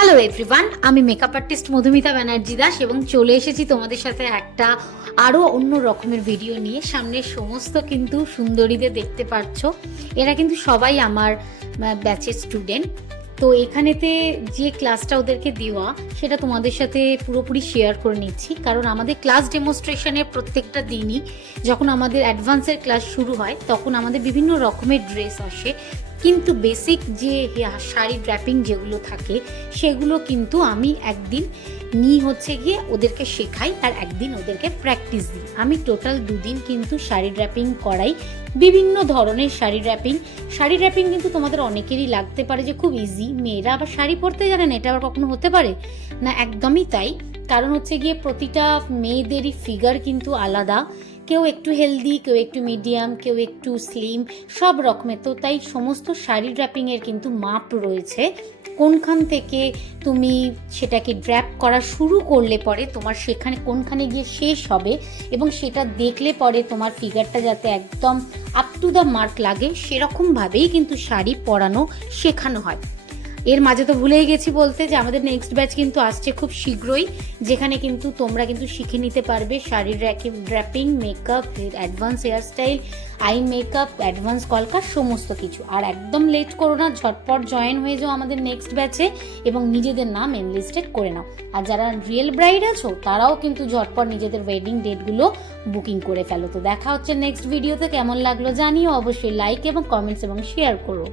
Hello everyone, আমি makeup artist Madhumita Banerjee Das এবং চলে এসেছি তোমাদের সাথে একটা আরও অন্য রকমের ভিডিও নিয়ে। সামনের সমস্ত কিন্তু সুন্দরীদের দেখতে পাচ্ছ, এরা কিন্তু সবাই আমার ব্যাচের স্টুডেন্ট। তো এখানেতে যে ক্লাসটা ওদেরকে দেওয়া সেটা তোমাদের সাথে পুরোপুরি শেয়ার করে নিচ্ছি, কারণ আমাদের ক্লাস ডেমনস্ট্রেশনের প্রত্যেকটা দিনই যখন আমাদের অ্যাডভান্সের ক্লাস শুরু হয় তখন আমাদের বিভিন্ন রকমের ড্রেস আসে, কিন্তু বেসিক যে শাড়ি ড্র্যাপিং যেগুলো থাকে সেগুলো কিন্তু আমি একদিন হচ্ছে গিয়ে ওদেরকে শেখাই আর একদিন ওদেরকে প্র্যাকটিস দিই। আমি টোটাল 2 দিন কিন্তু শাড়ি ড্র্যাপিং করাই, বিভিন্ন ধরনের শাড়ি ড্র্যাপিং কিন্তু তোমাদের অনেকেরই লাগতে পারে যে খুব ইজি, মেয়েরা আবার শাড়ি পরতে জানে না, এটা আবার কখনো হতে পারে না। একদমই তাই, কারণ হচ্ছে গিয়ে প্রতিটা মেয়েদেরই ফিগার কিন্তু আলাদা, কেউ একটু হেলদি, কেউ একটু মিডিয়াম, কেউ একটু স্লিম, সব রকমের। তো তাই সমস্ত শাড়ি ড্র্যাপিংয়ের কিন্তু মাপ রয়েছে, কোনখান থেকে তুমি সেটাকে ড্র্যাপ করা শুরু করলে পরে তোমার সেখানে কোনখানে গিয়ে শেষ হবে এবং সেটা দেখলে পরে তোমার ফিগারটা যাতে একদম আপ টু দ্য মার্ক লাগে সেরকমভাবেই কিন্তু শাড়ি পরানো শেখানো হয়। এর মাঝে তো ভুলেই গেছি বলতে যে আমাদের নেক্সট ব্যাচ কিন্তু আসছে খুব শীঘ্রই, যেখানে কিন্তু তোমরা কিন্তু শিখে নিতে পারবে sari draping, makeup, advance hairstyle, eye makeup, advance কলকা, সমস্ত কিছু। আর একদম লেট করো না, ঝটপট জয়েন হয়ে যাও আমাদের নেক্সট ব্যাচে এবং নিজেদের নাম এনলিস্টেড করে নাও। আর যারা রিয়েল ব্রাইড আছো তারাও কিন্তু ঝটপট নিজেদের ওয়েডিং ডেটগুলো বুকিং করে ফেলো। তো দেখা হচ্ছে নেক্সট ভিডিওতে, কেমন লাগলো জানিও, অবশ্যই লাইক এবং কমেন্টস এবং শেয়ার করো।